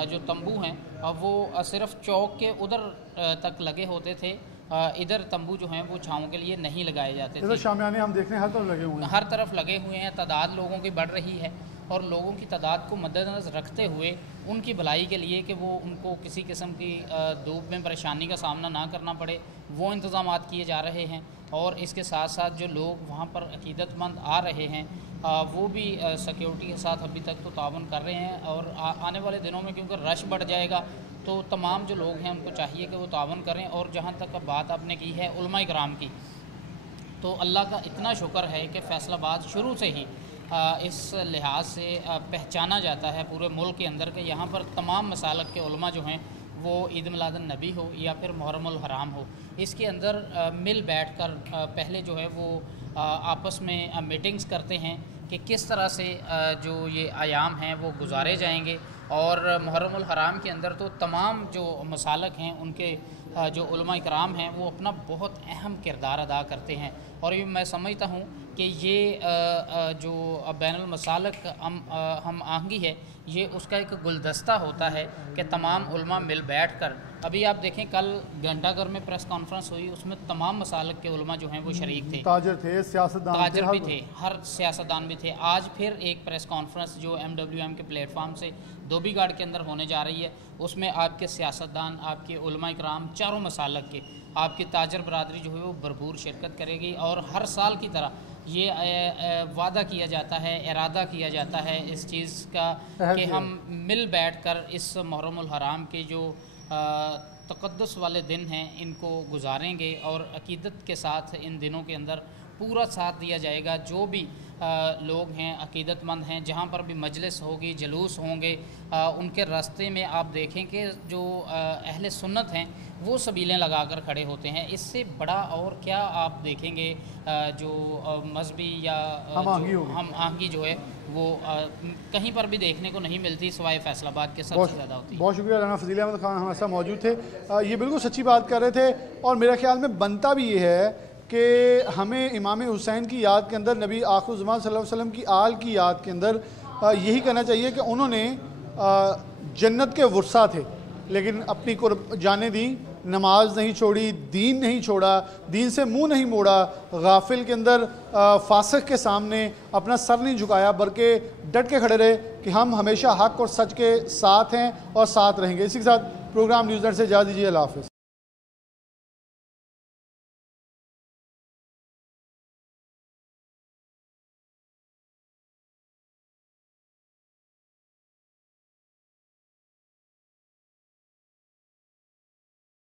जो तंबू हैं वो सिर्फ़ चौक के उधर तक लगे होते थे, इधर तंबू जो हैं वो छाँव के लिए नहीं लगाए जाते थे। शामियाने हम देख रहे हैं हर तरफ लगे हुए हैं, हर तरफ लगे हुए हैं। तादाद लोगों की बढ़ रही है और लोगों की तादाद को मद्देनज़र रखते हुए उनकी भलाई के लिए कि वो उनको किसी किस्म की धूप में परेशानी का सामना ना करना पड़े, वो इंतज़ाम किए जा रहे हैं। और इसके साथ साथ जो लोग वहाँ पर अक़ीदतमंद आ रहे हैं वो भी सिक्योरिटी के साथ अभी तक तो तावन कर रहे हैं। और आने वाले दिनों में क्योंकि रश बढ़ जाएगा तो तमाम जो लोग हैं उनको चाहिए कि वो तावन करें। और जहाँ तक बात आपने की है उलमा इकराम की, तो अल्लाह का इतना शुक्र है कि फैसलाबाद शुरू से ही इस लिहाज से पहचाना जाता है पूरे मुल्क के अंदर कि यहाँ पर तमाम मसालक के उलमा जो हैं वो ईद मिलादुन नबी हो या फिर मुहर्रमुल हराम हो, इसके अंदर मिल बैठ कर पहले जो है वो आपस में मीटिंग्स करते हैं कि किस तरह से जो ये आयाम हैं वो गुजारे जाएंगे। और मुहर्रमुल हराम के अंदर तो तमाम जो मसालक हैं उनके जो उलमा इकराम हैं वो अपना बहुत अहम किरदार अदा करते हैं। और ये मैं समझता हूँ कि ये जो बैनुल मसालक हम आहंगी है ये उसका एक गुलदस्ता होता है कि तमाम उलमा मिल बैठ कर, अभी आप देखें कल घंटाघर में प्रेस कॉन्फ्रेंस हुई, उसमें तमाम मसालक के उलमा जो हैं वो शरीक थे, ताजर थे, ताजर भी थे, हर सियासतदान भी थे। आज फिर एक प्रेस कॉन्फ्रेंस जो MWM के प्लेटफार्म से धोबीघाट के अंदर होने जा रही है, उसमें आपके सियासतदान, आपके उलमा इकराम, चारों मसालक के, आपकी ताजर बरादरी जो है वो भरपूर शिरकत करेगी। और हर साल की तरह ये वादा किया जाता है, इरादा किया जाता है इस चीज़ का कि हम मिल बैठकर इस मुहर्रमुल हराम के जो तक़द्दुस वाले दिन हैं इनको गुजारेंगे और अक़ीदत के साथ इन दिनों के अंदर पूरा साथ दिया जाएगा। जो भी लोग हैं अक़ीदतमंद हैं, जहाँ पर भी मजलिस होगी, जुलूस होंगे, उनके रास्ते में आप देखें कि जो अहले सुन्नत हैं वो सबीलें लगाकर खड़े होते हैं। इससे बड़ा और क्या आप देखेंगे जो मजहबी या हम आहंगी जो है वो कहीं पर भी देखने को नहीं मिलती, सिवाय फैसलाबाद के सबसे ज़्यादा होती है। बहुत शुक्रिया राना फजील अहमद खान हमारे साथ मौजूद थे। ये बिल्कुल सच्ची बात कर रहे थे और मेरे ख्याल में बनता भी ये है कि हमें इमाम हुसैन की याद के अंदर, नबी आखिर ज़मान सल्लल्लाहु अलैहि वसल्लम की आल की याद के अंदर यही कहना चाहिए कि उन्होंने जन्नत के वुरसा थे लेकिन अपनी जाने दी, नमाज नहीं छोड़ी, दीन नहीं छोड़ा, दीन से मुंह नहीं मोड़ा, गाफिल के अंदर फासिक के सामने अपना सर नहीं झुकाया, बल्कि डट के खड़े रहे कि हम हमेशा हक और सच के साथ हैं और साथ रहेंगे। इसी के साथ प्रोग्राम न्यूज़ नेट से इजाज़त दीजिए। अल्लाह हाफ़िज़।